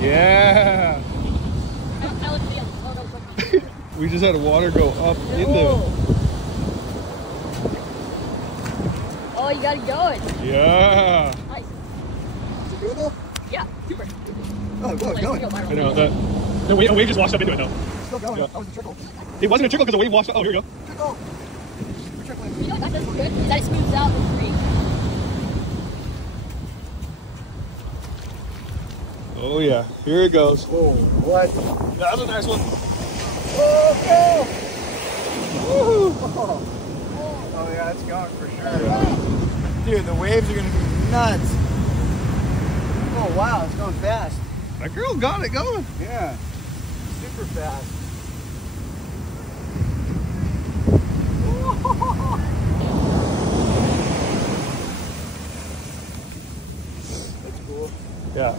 Yeah. We just had water go up into. Oh, you got it going. Yeah. Nice. Is it good though? Yeah, super. Oh, go, going. I know that. The wave just washed up into it though. It's still going. Yeah. That was a trickle. It wasn't a trickle because the wave washed up. Oh, here we go. Trickle. We're trickling. You know what that does good? Is that it smooths out the creek. Oh yeah, here it goes. Oh, what? That was a nice one. Oh, oh. Oh yeah, it's going for sure. Dude, the waves are gonna be nuts. Oh wow, it's going fast. That girl got it going. Yeah, super fast. That's cool. Yeah.